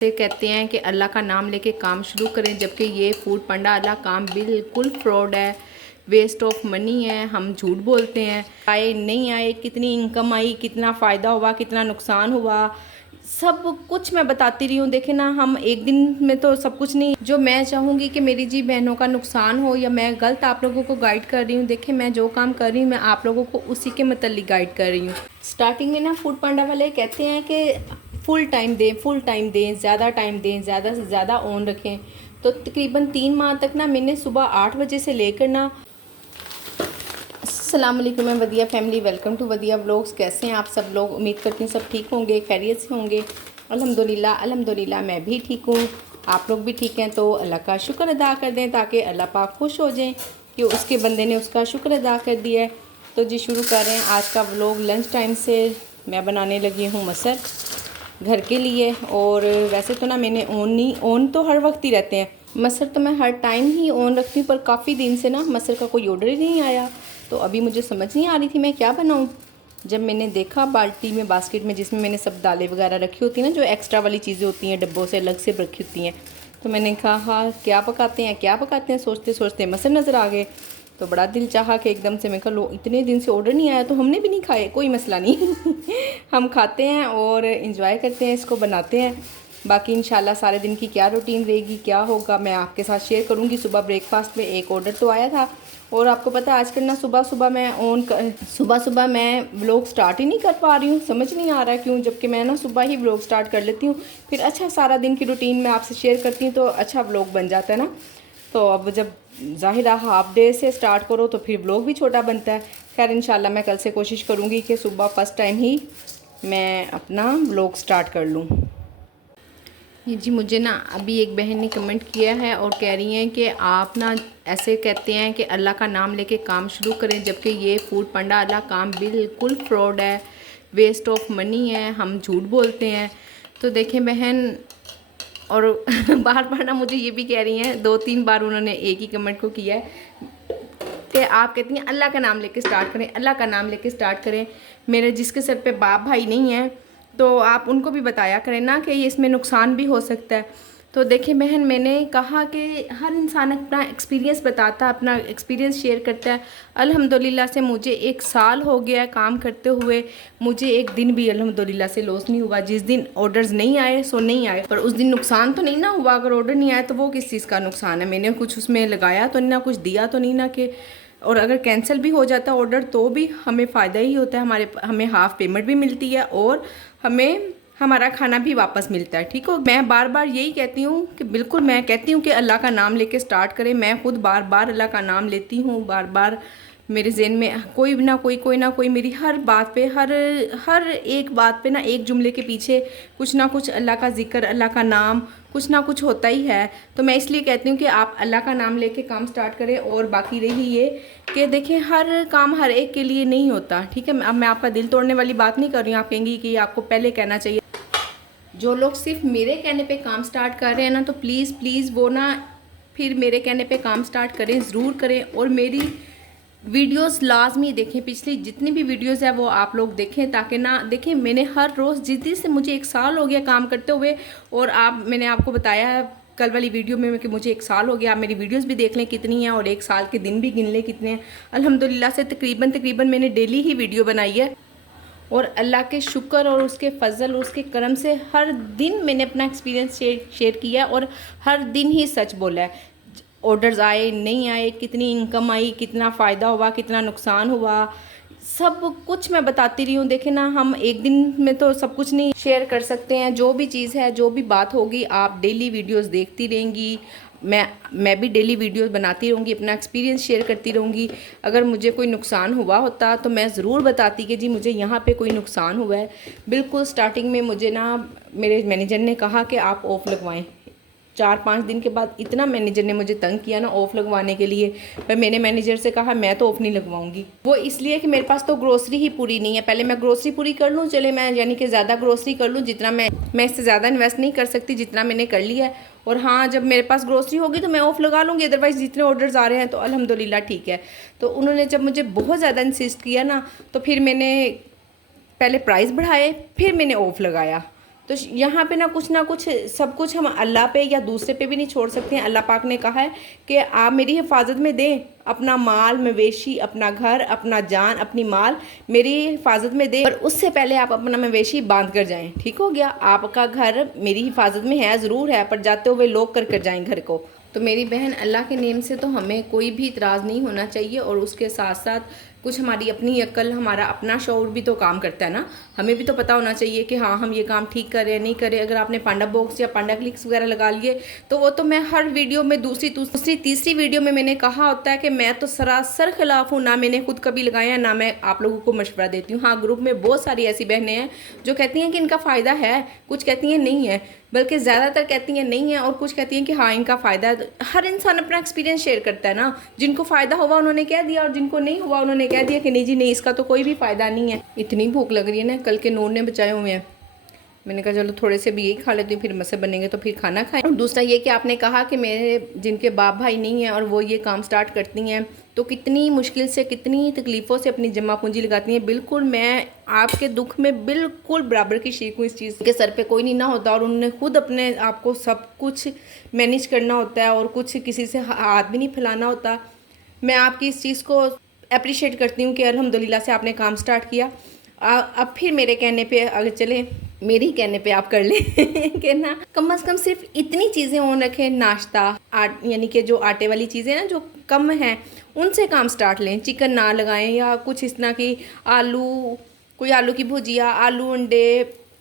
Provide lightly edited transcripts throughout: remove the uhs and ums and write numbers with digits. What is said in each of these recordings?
से कहते हैं कि अल्लाह का नाम लेके काम शुरू करें, जबकि ये फूड पांडा वाला काम बिल्कुल फ्रॉड है, वेस्ट ऑफ मनी है। हम झूठ बोलते हैं, आए नहीं आए, कितनी इनकम आई, कितना फ़ायदा हुआ, कितना नुकसान हुआ, सब कुछ मैं बताती रही हूँ। देखे ना, हम एक दिन में तो सब कुछ नहीं। जो मैं चाहूँगी कि मेरी जी बहनों का नुकसान हो या मैं गलत आप लोगों को गाइड कर रही हूँ, देखे मैं जो काम कर रही हूँ मैं आप लोगों को उसी के मतलब गाइड कर रही हूँ। स्टार्टिंग में ना फूड पांडा वाले कहते हैं कि फुल टाइम दें, ज़्यादा टाइम दें, ज़्यादा से ज़्यादा ऑन रखें। तो तकरीबन 3 माह तक ना मैंने सुबह 8 बजे से लेकर ना। अस्सलाम वालेकुम, मैं वदिया फैमिली, वेलकम टू वदिया व्लॉग्स। कैसे हैं आप सब लोग? उम्मीद करती हूँ सब ठीक होंगे, खैरियत से होंगे। अल्हम्दुलिल्लाह मैं भी ठीक हूँ, आप लोग भी ठीक हैं। तो अल्लाह का शुक्र अदा कर दें ताकि अल्लाह पाक खुश हो जाएं कि उसके बंदे ने उसका शुक्र अदा कर दिया है। तो जी शुरू कर रहे हैं आज का व्लॉग। लंच टाइम से मैं बनाने लगी हूँ मसर घर के लिए। और वैसे तो ना मैंने ऑन तो हर वक्त ही रहते हैं मसर, तो मैं हर टाइम ही ऑन रखती हूँ, पर काफ़ी दिन से ना मसर का कोई ऑर्डर ही नहीं आया। तो अभी मुझे समझ नहीं आ रही थी मैं क्या बनाऊँ। जब मैंने देखा बाल्टी में, बास्केट में, जिसमें मैंने सब दालें वगैरह रखी होती हैं ना, जो एक्स्ट्रा वाली चीज़ें होती हैं डब्बों से अलग से रखी होती हैं, तो मैंने कहा हाँ क्या पकाते हैं, सोचते सोचते मसर नज़र आ गए। तो बड़ा दिल चाहा कि एकदम से मैं कहा लो, इतने दिन से ऑर्डर नहीं आया तो हमने भी नहीं खाए, कोई मसला नहीं हम खाते हैं और इंजॉय करते हैं, इसको बनाते हैं। बाकी इंशाल्लाह सारे दिन की क्या रूटीन रहेगी, क्या होगा, मैं आपके साथ शेयर करूँगी। सुबह ब्रेकफास्ट में एक ऑर्डर तो आया था, और आपको पता है आजकल ना सुबह सुबह मैं व्लॉग स्टार्ट ही नहीं कर पा रही हूँ, समझ नहीं आ रहा क्यों। जबकि मैं ना सुबह ही व्लॉग स्टार्ट कर लेती हूँ, फिर अच्छा सारा दिन की रूटीन मैं आपसे शेयर करती हूँ तो अच्छा व्लॉग बन जाता है ना। तो अब जब ज़ाहिरा हाफ डे से स्टार्ट करो तो फिर व्लॉग भी छोटा बनता है। खैर इंशाल्लाह मैं कल से कोशिश करूँगी कि सुबह फर्स्ट टाइम ही मैं अपना व्लॉग स्टार्ट कर लूँ। ये जी मुझे ना अभी एक बहन ने कमेंट किया है और कह रही हैं कि आप ना ऐसे कहते हैं कि अल्लाह का नाम लेके काम शुरू करें, जबकि ये फूड पांडा वाला काम बिल्कुल फ्रॉड है, वेस्ट ऑफ मनी है, हम झूठ बोलते हैं। तो देखें बहन, और बार बार ना मुझे ये भी कह रही हैं, 2-3 बार उन्होंने एक ही कमेंट को किया है कि आप कहती हैं अल्लाह का नाम लेके स्टार्ट करें, अल्लाह का नाम लेके स्टार्ट करें। मेरे जिसके सर पे बाप भाई नहीं है तो आप उनको भी बताया करें ना कि ये इसमें नुकसान भी हो सकता है। तो देखिए बहन, मैंने कहा कि हर इंसान अपना एक्सपीरियंस बताता है, अपना एक्सपीरियंस शेयर करता है। अल्हम्दुलिल्लाह से मुझे 1 साल हो गया है काम करते हुए, मुझे एक दिन भी अल्हम्दुलिल्लाह से लॉस नहीं हुआ। जिस दिन ऑर्डर्स नहीं आए सो नहीं आए, पर उस दिन नुकसान तो नहीं ना हुआ। अगर ऑर्डर नहीं आया तो वो किस चीज़ का नुकसान है? मैंने कुछ उसमें लगाया तो नहीं ना, कुछ दिया तो नहीं ना कि। और अगर कैंसिल भी हो जाता ऑर्डर तो भी हमें फ़ायदा ही होता है, हमें हाफ़ पेमेंट भी मिलती है और हमें हमारा खाना भी वापस मिलता है। ठीक हो, मैं बार बार यही कहती हूँ कि बिल्कुल मैं कहती हूँ कि अल्लाह का नाम लेके स्टार्ट करें। मैं खुद बार बार अल्लाह का नाम लेती हूँ, बार बार मेरे ज़हन में कोई ना कोई मेरी हर बात पे, हर एक बात पे ना, एक जुमले के पीछे कुछ ना कुछ अल्लाह का जिक्र, अल्लाह का नाम, कुछ ना कुछ होता ही है। तो मैं इसलिए कहती हूँ कि आप अल्लाह का नाम लेके काम स्टार्ट करें। और बाकी रही ये कि देखिए हर काम हर एक के लिए नहीं होता, ठीक है। अब मैं आपका दिल तोड़ने वाली बात नहीं कर रही हूँ, आप कहेंगी कि आपको पहले कहना चाहिए। जो लोग सिर्फ मेरे कहने पे काम स्टार्ट कर रहे हैं ना, तो प्लीज़ वो ना फिर मेरे कहने पे काम स्टार्ट करें, ज़रूर करें। और मेरी वीडियोस लाजमी देखें, पिछली जितनी भी वीडियोस है वो आप लोग देखें, ताकि ना देखें मैंने हर रोज़ जिस दिन से मुझे 1 साल हो गया काम करते हुए, और मैंने आपको बताया है कल वाली वीडियो में कि मुझे 1 साल हो गया। आप मेरी वीडियोस भी देख लें कितनी हैं और 1 साल के दिन भी गिन लें कितने हैं। अल्हम्दुलिल्लाह से तकरीबन मैंने डेली ही वीडियो बनाई है, और अल्लाह के शुक्र और उसके फ़ज़ल और उसके करम से हर दिन मैंने अपना एक्सपीरियंस शेयर किया और हर दिन ही सच बोला है। ऑर्डर्स आए नहीं आए, कितनी इनकम आई, कितना फ़ायदा हुआ, कितना नुकसान हुआ, सब कुछ मैं बताती रही हूँ। देखे ना, हम एक दिन में तो सब कुछ नहीं शेयर कर सकते हैं। जो भी चीज़ है, जो भी बात होगी, आप डेली वीडियोस देखती रहेंगी, मैं भी डेली वीडियोस बनाती रहूँगी, अपना एक्सपीरियंस शेयर करती रहूँगी। अगर मुझे कोई नुकसान हुआ होता तो मैं ज़रूर बताती कि जी मुझे यहाँ पे कोई नुकसान हुआ है। बिल्कुल स्टार्टिंग में मुझे ना मेरे मैनेजर ने कहा कि आप ऑफ़ लगवाएं। 4-5 दिन के बाद इतना मैनेजर ने मुझे तंग किया ना ऑफ़ लगवाने के लिए। पर मैंने मैनेजर से कहा मैं तो ऑफ़ नहीं लगवाऊंगी। वो इसलिए कि मेरे पास तो ग्रोसरी ही पूरी नहीं है। पहले मैं ग्रोसरी पूरी कर लूँ, चले मैं यानी कि ज़्यादा ग्रोसरी कर लूँ, जितना मैं इससे ज़्यादा इन्वेस्ट नहीं कर सकती जितना मैंने कर लिया है। और हाँ, जब मेरे पास ग्रोसरी होगी तो मैं ऑफ़ लगा लूँगी, अदरवाइज़ जितने ऑर्डर्स आ रहे हैं तो अल्हम्दुलिल्लाह ठीक है। तो उन्होंने जब मुझे बहुत ज़्यादा इंसिस्ट किया ना, तो फिर मैंने पहले प्राइस बढ़ाए, फिर मैंने ऑफ़ लगाया। तो यहाँ पे ना कुछ सब कुछ हम अल्लाह पे या दूसरे पे भी नहीं छोड़ सकते हैं। अल्लाह पाक ने कहा है कि आप मेरी हिफाजत में दें, अपना माल मवेशी, अपना घर, अपना जान, अपनी माल मेरी हिफाजत में दें, पर उससे पहले आप अपना मवेशी बांध कर जाएं। ठीक हो गया, आपका घर मेरी हिफाजत में है ज़रूर है, पर जाते हुए लॉक कर जाएं घर को। तो मेरी बहन, अल्लाह के नेम से तो हमें कोई भी इतराज़ नहीं होना चाहिए, और उसके साथ साथ कुछ हमारी अपनी अक्ल, हमारा अपना शऊर भी तो काम करता है ना। हमें भी तो पता होना चाहिए कि हाँ हम ये काम ठीक करें नहीं करें। अगर आपने पांडा बॉक्स या पांडा क्लिक्स वगैरह लगा लिए तो वो तो मैं हर वीडियो में दूसरी तीसरी वीडियो में मैंने कहा होता है कि मैं तो सरासर खिलाफ हूँ, ना मैंने खुद कभी लगाया ना मैं आप लोगों को मशवरा देती हूँ। हाँ, ग्रुप में बहुत सारी ऐसी बहनें हैं जो कहती हैं कि इनका फ़ायदा है, कुछ कहती हैं नहीं है, बल्कि ज़्यादातर कहती हैं नहीं है, और कुछ कहती हैं कि हाँ इनका फ़ायदा है। हर इंसान अपना एक्सपीरियंस शेयर करता है ना। जिनको फ़ायदा हुआ उन्होंने कह दिया, और जिनको नहीं हुआ उन्होंने कह दिया कि नहीं जी नहीं, इसका तो कोई भी फ़ायदा नहीं है। इतनी भूख लग रही है ना, कल के नून ने बचाए हुए हैं। मैंने कहा चलो थोड़े से भी यही खा लेती हूँ, फिर मसे बनेंगे तो फिर खाना खाएं। और दूसरा ये कि आपने कहा कि मेरे जिनके बाप भाई नहीं हैं और वो ये काम स्टार्ट करती हैं तो कितनी मुश्किल से, कितनी तकलीफ़ों से अपनी जमा पूंजी लगाती हैं। बिल्कुल मैं आपके दुख में बिल्कुल बराबर की शरीक हूँ। इस चीज़ के सर पे कोई नहीं ना होता, और उन्होंने खुद अपने आप को सब कुछ मैनेज करना होता है, और कुछ किसी से हाथ भी नहीं फैलाना होता। मैं आपकी इस चीज़ को अप्रिशिएट करती हूँ कि अल्हम्दुलिल्लाह से आपने काम स्टार्ट किया। अब फिर मेरे कहने पे अगर चले, मेरी कहने पे आप कर लें कि ना कम से कम सिर्फ इतनी चीज़ें ऑन रखें, नाश्ता यानी कि जो आटे वाली चीज़ें ना जो कम हैं उनसे काम स्टार्ट लें। चिकन ना लगाएं, या कुछ इस तरह की कोई आलू की भुजिया, आलू अंडे,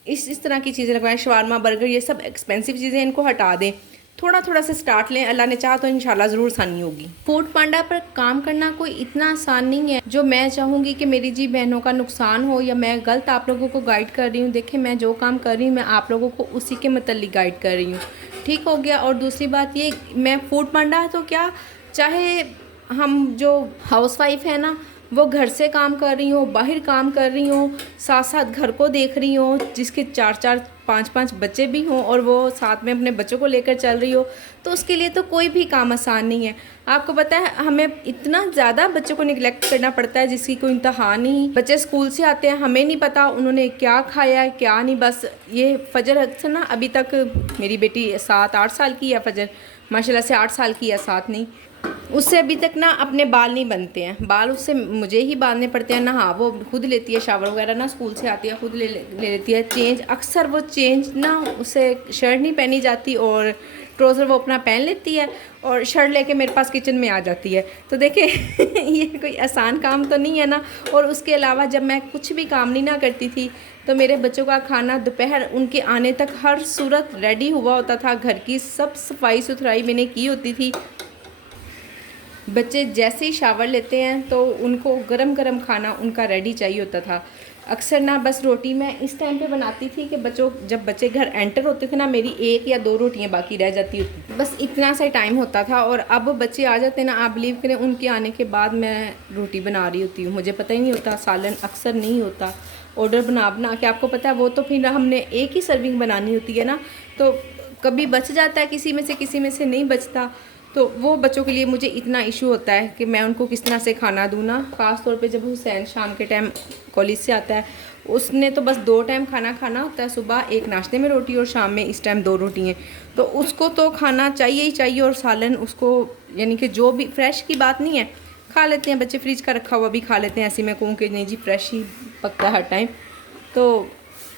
इस तरह की चीज़ें लगवाएं। शवारमा, बर्गर, ये सब एक्सपेंसिव चीज़ें, इनको हटा दें। थोड़ा थोड़ा से स्टार्ट लें, अल्लाह ने चाहा तो इंशाल्लाह ज़रूर आसानी होगी। फूड पांडा पर काम करना कोई इतना आसान नहीं है जो मैं चाहूँगी कि मेरी जी बहनों का नुकसान हो या मैं गलत आप लोगों को गाइड कर रही हूँ। देखें, मैं जो काम कर रही हूँ मैं आप लोगों को उसी के मतलब गाइड कर रही हूँ। ठीक हो गया। और दूसरी बात ये, मैं फूड पांडा तो क्या, चाहे हम जो हाउसवाइफ है ना वो घर से काम कर रही हो, बाहर काम कर रही हो, साथ साथ घर को देख रही हो, जिसके 4-4 5-5 बच्चे भी हों और वो साथ में अपने बच्चों को लेकर चल रही हो, तो उसके लिए तो कोई भी काम आसान नहीं है। आपको पता है हमें इतना ज़्यादा बच्चों को निगलेक्ट करना पड़ता है जिसकी कोई इंतहा नहीं। बच्चे स्कूल से आते हैं, हमें नहीं पता उन्होंने क्या खाया है क्या नहीं। बस ये फजर अक्सर ना, अभी तक मेरी बेटी 7-8 साल की है, फजर माशाल्लाह से 8 साल की है, 7 नहीं, उससे अभी तक ना अपने बाल नहीं बनते हैं। बाल उससे मुझे ही बांधने पड़ते हैं ना। हाँ, वो खुद लेती है शावर वगैरह ना, स्कूल से आती है खुद ले लेती है। चेंज अक्सर वो चेंज ना, उससे शर्ट नहीं पहनी जाती और ट्राउज़र वो अपना पहन लेती है और शर्ट लेके मेरे पास किचन में आ जाती है। तो देखें ये कोई आसान काम तो नहीं है ना। और उसके अलावा जब मैं कुछ भी काम नहीं ना करती थी तो मेरे बच्चों का खाना दोपहर उनके आने तक हर सूरत रेडी हुआ होता था। घर की सब सफाई सुथराई मैंने की होती थी। बच्चे जैसे ही शावर लेते हैं तो उनको गरम गरम खाना उनका रेडी चाहिए होता था। अक्सर ना बस रोटी मैं इस टाइम पे बनाती थी कि जब बच्चे घर एंटर होते थे ना, मेरी 1 या 2 रोटियां बाकी रह जाती होती थी। बस इतना सा टाइम होता था। और अब बच्चे आ जाते हैं ना, आप बिलीव करें, उनके आने के बाद मैं रोटी बना रही होती हूँ। मुझे पता ही नहीं होता, सालन अक्सर नहीं होता। ऑर्डर बना के आपको पता है वो तो फिर हमने एक ही सर्विंग बनानी होती है ना, तो कभी बच जाता है किसी में से नहीं बचता। तो वो बच्चों के लिए मुझे इतना इशू होता है कि मैं उनको किस तरह से खाना दूँ ना। ख़ास तौर पे जब हुसैन शाम के टाइम कॉलेज से आता है, उसने तो बस 2 टाइम खाना खाना होता है, सुबह एक नाश्ते में रोटी और शाम में इस टाइम 2 रोटी हैं। तो उसको तो खाना चाहिए ही चाहिए। और सालन उसको, यानी कि जो भी फ्रेश की बात नहीं है, खा लेते हैं बच्चे, फ्रिज का रखा हुआ भी खा लेते हैं। ऐसे मैं कहूँ कि नहीं जी फ्रेश ही पकता है हर टाइम, तो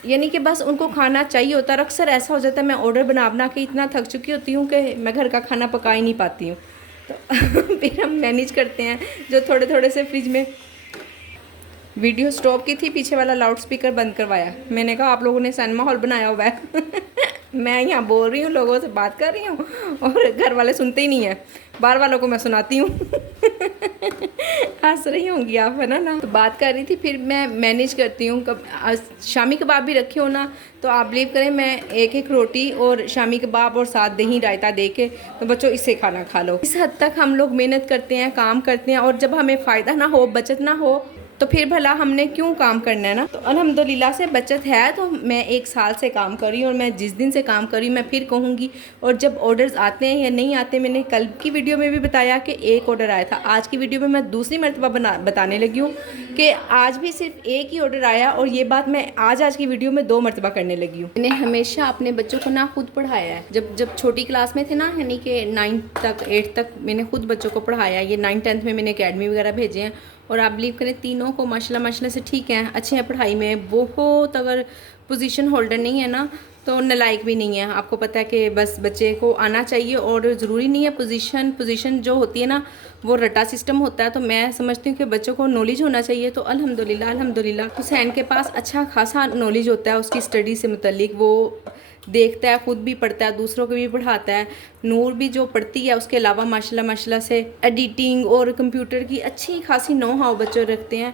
यानी कि बस उनको खाना चाहिए होता है। अक्सर ऐसा हो जाता है मैं ऑर्डर बना के इतना थक चुकी होती हूँ कि मैं घर का खाना पका ही नहीं पाती हूँ। तो फिर हम मैनेज करते हैं जो थोड़े थोड़े से फ्रिज में। वीडियो स्टॉप की थी, पीछे वाला लाउड स्पीकर बंद करवाया। मैंने कहा आप लोगों ने सिनेमा हॉल बनाया हुआ है मैं यहाँ बोल रही हूँ, लोगों से बात कर रही हूँ और घर वाले सुनते ही नहीं है। बाहर वालों को मैं सुनाती हूँ हंस रही होंगी आप, है ना। तो बात कर रही थी, फिर मैं मैनेज करती हूँ। शामी कबाब भी रखे हो ना, तो आप बिलीव करें मैं एक रोटी और शामी कबाब और साथ दही रायता दे के, तो बच्चों इससे खाना खा लो। इस हद तक हम लोग मेहनत करते हैं, काम करते हैं, और जब हमें फ़ायदा ना हो, बचत ना हो, तो फिर भला हमने क्यों काम करना है ना। तो अल्हम्दुलिल्लाह से बचत है, तो मैं 1 साल से काम कर रही हूँ और मैं जिस दिन से काम कर रही हूँ मैं फिर कहूँगी। और जब ऑर्डर्स आते हैं या नहीं आते, मैंने कल की वीडियो में भी बताया कि 1 ऑर्डर आया था। आज की वीडियो में मैं दूसरी मरतबा बताने लगी हूँ कि आज भी सिर्फ 1 ही ऑर्डर आया, और ये बात मैं आज की वीडियो में 2 मरतबा करने लगी हूँ। मैंने हमेशा अपने बच्चों को ना खुद पढ़ाया है। जब छोटी क्लास में थे ना, यानी कि 9th तक 8th तक मैंने खुद बच्चों को पढ़ाया। ये 9th 10th में मैंने अकेडमी वगैरह भेजे हैं, और आप बिलीव करें तीनों को माशाल्लाह से ठीक हैं, अच्छे हैं पढ़ाई में। बहुत अगर पोजीशन होल्डर नहीं है ना तो नालायक भी नहीं है। आपको पता है कि बस बच्चे को आना चाहिए, और ज़रूरी नहीं है पोजीशन जो होती है ना वो रट्टा सिस्टम होता है। तो मैं समझती हूँ कि बच्चों को नॉलेज होना चाहिए। तो अल्हम्दुलिल्लाह हुसैन के पास अच्छा खासा नॉलेज होता है उसकी स्टडी से मुतल्लिक। वो देखता है, खुद भी पढ़ता है, दूसरों को भी पढ़ाता है। नूर भी जो पढ़ती है, उसके अलावा माशाल्लाह से एडिटिंग और कंप्यूटर की अच्छी खासी नो हाउ बच्चे रखते हैं।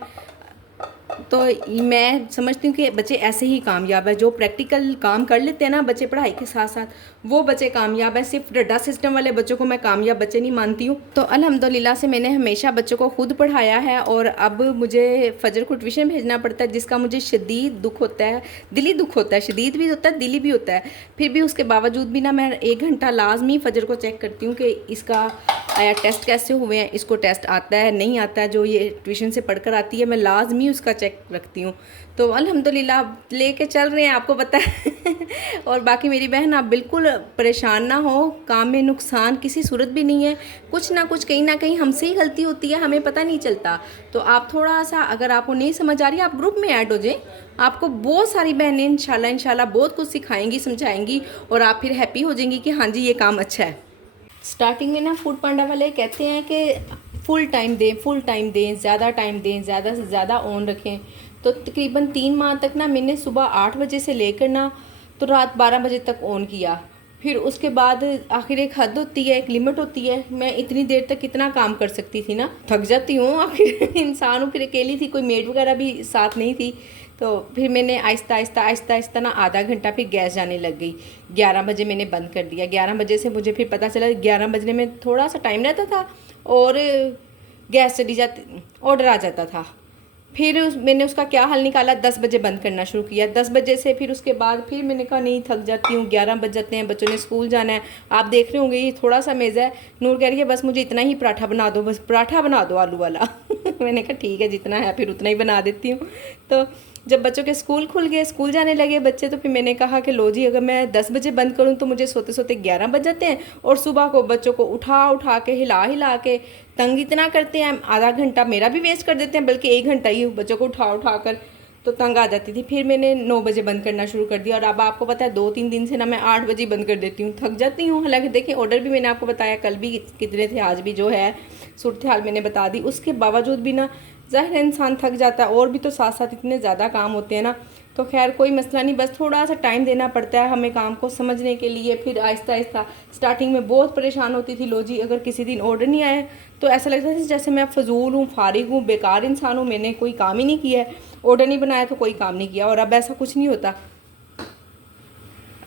तो मैं समझती हूँ कि बच्चे ऐसे ही कामयाब है, जो प्रैक्टिकल काम कर लेते हैं ना बच्चे पढ़ाई के साथ साथ, वो बच्चे कामयाब है। सिर्फ रट्टा सिस्टम वाले बच्चों को मैं कामयाब बच्चे नहीं मानती हूँ। तो अल्हम्दुलिल्लाह से मैंने हमेशा बच्चों को खुद पढ़ाया है, और अब मुझे फजर को ट्यूशन भेजना पड़ता है, जिसका मुझे शदीद दुख होता है, दिली दुख होता है। शदीद भी होता है, दिली भी होता है। फिर भी उसके बावजूद भी ना मैं 1 घंटा लाजमी फजर को चेक करती हूँ कि इसका आया टेस्ट कैसे हुए हैं, इसको टेस्ट आता है नहीं आता है। जो ये ट्यूशन से पढ़कर आती है मैं लाजमी उसका चेक रखती हूँ। तो अल्हम्दुलिल्लाह लेके चल रहे हैं, आपको पता है। और बाकी मेरी बहन, आप बिल्कुल परेशान ना हो, काम में नुकसान किसी सूरत भी नहीं है। कुछ ना कुछ कहीं ना कहीं हमसे ही गलती होती है, हमें पता नहीं चलता। तो आप थोड़ा सा, अगर आपको नहीं समझ आ रही, आप ग्रुप में ऐड हो जाए। आपको बहुत सारी बहनें इंशाल्लाह बहुत कुछ सिखाएंगी, समझाएंगी, और आप फिर हैप्पी हो जाएंगी कि हाँ जी ये काम अच्छा है। स्टार्टिंग में ना फूड पांडा वाले कहते हैं कि फुल टाइम दें, ज़्यादा टाइम दें, ज़्यादा से ज़्यादा ऑन रखें। तो तकरीबन 3 माह तक ना मैंने सुबह 8 बजे से लेकर ना तो रात 12 बजे तक ऑन किया। फिर उसके बाद आखिर एक हद होती है, एक लिमिट होती है। मैं इतनी देर तक कितना काम कर सकती थी ना, थक जाती हूँ आखिर। इंसान हूँ, फिर अकेली थी, कोई मेड वगैरह भी साथ नहीं थी। तो फिर मैंने आहिस्ता ना आधा घंटा फिर गैस जाने लग गई। 11 बजे मैंने बंद कर दिया। 11 बजे से मुझे फिर पता चला 11 बजने में थोड़ा सा टाइम रहता था और गैस चली जाती, ऑर्डर आ जाता था। फिर मैंने उसका क्या हल निकाला, 10 बजे बंद करना शुरू किया। 10 बजे से फिर उसके बाद फिर मैंने कहा नहीं, थक जाती हूँ, 11 बज जाते हैं, बच्चों ने स्कूल जाना है। आप देख रहे होंगे ये थोड़ा सा मेज़ा है। नूर कह रही है बस मुझे इतना ही पराठा बना दो, बस पराठा बना दो आलू वाला। मैंने कहा ठीक है, जितना है फिर उतना ही बना देती हूँ। तो जब बच्चों के स्कूल खुल गए, स्कूल जाने लगे बच्चे, तो फिर मैंने कहा कि लो जी, अगर मैं 10 बजे बंद करूं तो मुझे सोते सोते 11 बज जाते हैं, और सुबह को बच्चों को उठा के हिला के तंग इतना करते हैं। आधा घंटा मेरा भी वेस्ट कर देते हैं, बल्कि 1 घंटा ही बच्चों को उठा कर तो तंग आ जाती थी। फिर मैंने 9 बजे बंद करना शुरू कर दिया, और अब आपको पता है 2-3 दिन से ना मैं 8 बजे बंद कर देती हूँ, थक जाती हूँ। हालांकि देखिए ऑर्डर भी मैंने आपको बताया, कल भी कितने थे, आज भी जो है सूरत हाल मैंने बता दी। उसके बावजूद भी ना ज़ाहिर है इंसान थक जाता है, और भी तो साथ साथ इतने ज़्यादा काम होते हैं ना। तो खैर कोई मसला नहीं, बस थोड़ा सा टाइम देना पड़ता है हमें काम को समझने के लिए। फिर आहिस्ता स्टार्टिंग में बहुत परेशान होती थी, लो जी अगर किसी दिन ऑर्डर नहीं आए तो ऐसा लगता था जैसे मैं फजूल हूँ, फारिग हूँ, बेकार इंसान हूँ, मैंने कोई काम ही नहीं किया है, ऑर्डर नहीं बनाया तो कोई काम नहीं किया। और अब ऐसा कुछ नहीं होता।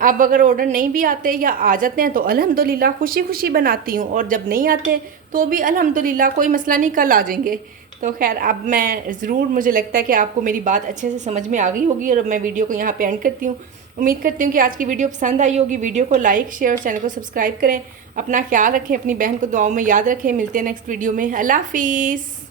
अब अगर ऑर्डर नहीं भी आते या आ जाते हैं तो अल्हम्दुलिल्लाह खुशी बनाती हूँ, और जब नहीं आते तो भी अल्हम्दुलिल्लाह कोई मसला नहीं, कल आ जाएंगे। तो खैर अब मैं ज़रूर, मुझे लगता है कि आपको मेरी बात अच्छे से समझ में आ गई होगी, और अब मैं वीडियो को यहाँ पे एंड करती हूँ। उम्मीद करती हूँ कि आज की वीडियो पसंद आई होगी। वीडियो को लाइक, शेयर और चैनल को सब्सक्राइब करें। अपना ख्याल रखें, अपनी बहन को दुआओं में याद रखें। मिलते हैं नेक्स्ट वीडियो में। अल्लाह हाफिज़।